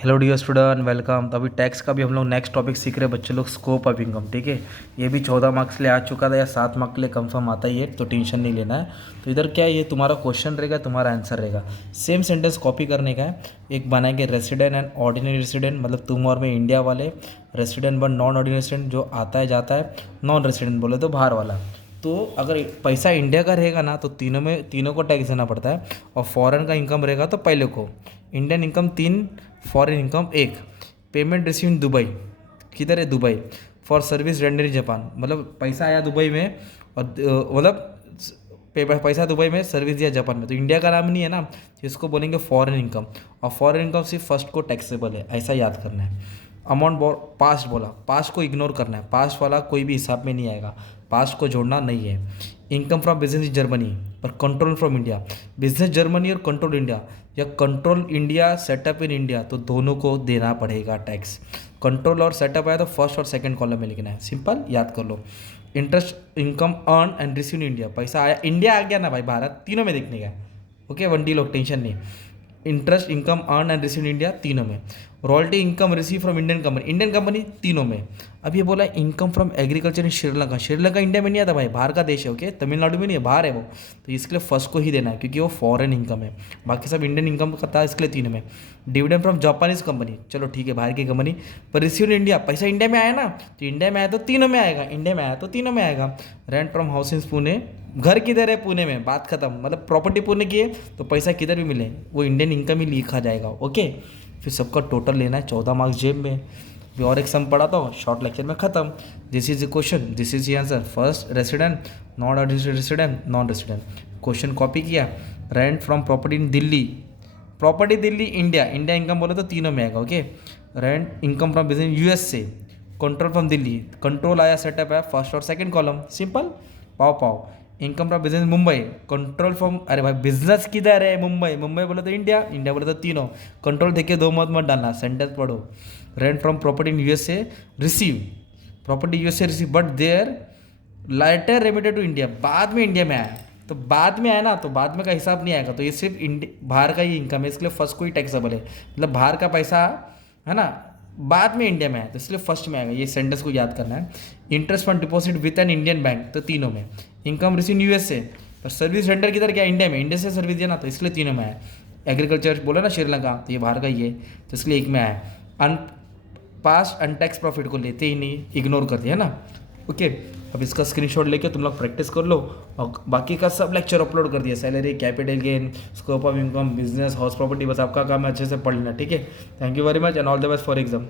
Hello dear student, welcome. तो अभी tax का भी हम लोग नेक्स्ट टॉपिक सीख रहे हैं बच्चे लोग, स्कोप ऑफ इनकम। ठीक है, ये भी 14 मार्क्स के लिए आ चुका था या 7 मार्क्स के लिए कंफर्म आता ही है, तो टेंशन नहीं लेना है। तो इधर क्या है, ये तुम्हारा क्वेश्चन रहेगा, तुम्हारा आंसर रहेगा। सेम सेंटेंस कॉपी करने का है। एक बनाएंगे रेसिडेंट एंड ऑर्डिनरी रेसिडेंट, मतलब तुम और मैं इंडिया वाले। Resident but non ordinary resident जो आता है जाता है। नॉन रेसिडेंट बोले तो बाहर वाला। तो अगर पैसा इंडिया का रहेगा ना तो तीनों को टैक्स देना पड़ता है। और फॉरेन का इनकम रहेगा तो पहले को Indian income 3, foreign income 1। Payment receive in Dubai, किधर है Dubai. For service render in Japan, मतलब पैसा आया दुबई में और मतलब पैसा दुबई में, सर्विस दिया जापान में, तो इंडिया का नाम नहीं है ना, तो इसको बोलेंगे फॉरेन इनकम। और फॉरेन इनकम सिर्फ फर्स्ट को टैक्सेबल है, ऐसा याद करना है। अमाउंट पास्ट बोला, पास्ट को इग्नोर करना है, पास्ट वाला कोई भी हिसाब में नहीं आएगा, पास्ट को जोड़ना नहीं है। Income from business in Germany और control from India. Business Germany और कंट्रोल इंडिया, या control India setup in India, तो दोनों को देना पड़ेगा टैक्स। कंट्रोल और सेटअप आया तो फर्स्ट और सेकंड कॉलम में लिखना है, सिंपल याद कर लो। Interest income earn and receive in India, पैसा आया इंडिया आ गया ना भाई, भारत तीनों में देखने का। ओके, वनडी लोग टेंशन नहीं। Interest income earn and receive in India तीनों में। Royalty income receive from Indian company तीनों में। अब ये बोला income from agriculture in Sri Lanka, Sri Lanka India में नहीं आता भाई, बाहर का देश है। ओके, तमिलनाडु में नहीं है, बाहर है वो, तो इसके लिए फर्स्ट को ही देना है क्योंकि वो फॉरेन इनकम है। बाकी सब इंडियन इनकम का था, इसके लिए तीनों में। डिविडेंड फ्रॉम जापानीज कंपनी, चलो ठीक है, बाहर की कंपनी। पर रिसीव इन इंडिया, पैसा इंडिया में आया ना, तो इंडिया में आया तो तीनों में आएगा, इंडिया में आया तो तीनों में आएगा। Rent from house in Pune, घर किधर है पुणे में, बात खत्म, मतलब प्रॉपर्टी पुणे की है तो पैसा किधर भी मिले वो इंडियन इनकम ही लिखा जाएगा। ओके, फिर सबका टोटल लेना है, 14 मार्क्स जेब में। फिर और एक सम पढ़ा तो शॉर्ट लेक्चर में खत्म। This is the question, this is the answer. First resident, non ordinary resident, non resident. Question copy किया। Rent from property in Delhi, property Delhi India, India income बोले तो तीनों में आएगा। Okay, rent income from business US से, control from Delhi, control आया setup है first और सेकंड कॉलम, सिंपल पाओ पाओ। Income from business Mumbai, control from, अरे भाई बिजनेस किधर है, मुंबई, मुंबई बोले तो इंडिया, इंडिया बोले तो तीनों। कंट्रोल देखे दो मत डालना, सेंटेंस पढ़ो। Rent from property in USA receive, property USA receive but there later remitted to India, बाद में इंडिया में आया, तो बाद में आया ना, तो बाद में का हिसाब नहीं आएगा, तो ये सिर्फ बाहर का ही इनकम है, इसलिए फर्स्ट को ही टैक्सेबल है। मतलब बाहर का पैसा है ना, बाद में इंडिया में आया तो इसलिए फर्स्ट में आएगा, ये सेंटेंस को याद करना है। Interest fund deposit with an Indian bank, तो तीनों में। इनकम रिसीव यूएसए, पर सर्विस रेंडर किधर क्या, इंडिया में, इंडिया से सर्विस दिया ना, तो इसलिए तीनों में आया। एग्रीकल्चर बोला ना श्रीलंका, तो ये बाहर का ही है, तो इसलिए एक में आया। अन पास अनटैक्स प्रॉफिट को लेते ही नहीं, इग्नोर कर दिया ना। ओके, अब इसका स्क्रीनशॉट लेके तुम लोग प्रैक्टिस कर लो, और बाकी का सब लेक्चर अपलोड कर दिया, salary, capital gain, scope of income, business, house property, बस आपका काम है अच्छे से पढ़ लेना। ठीक है, thank you very much and all the best for exam.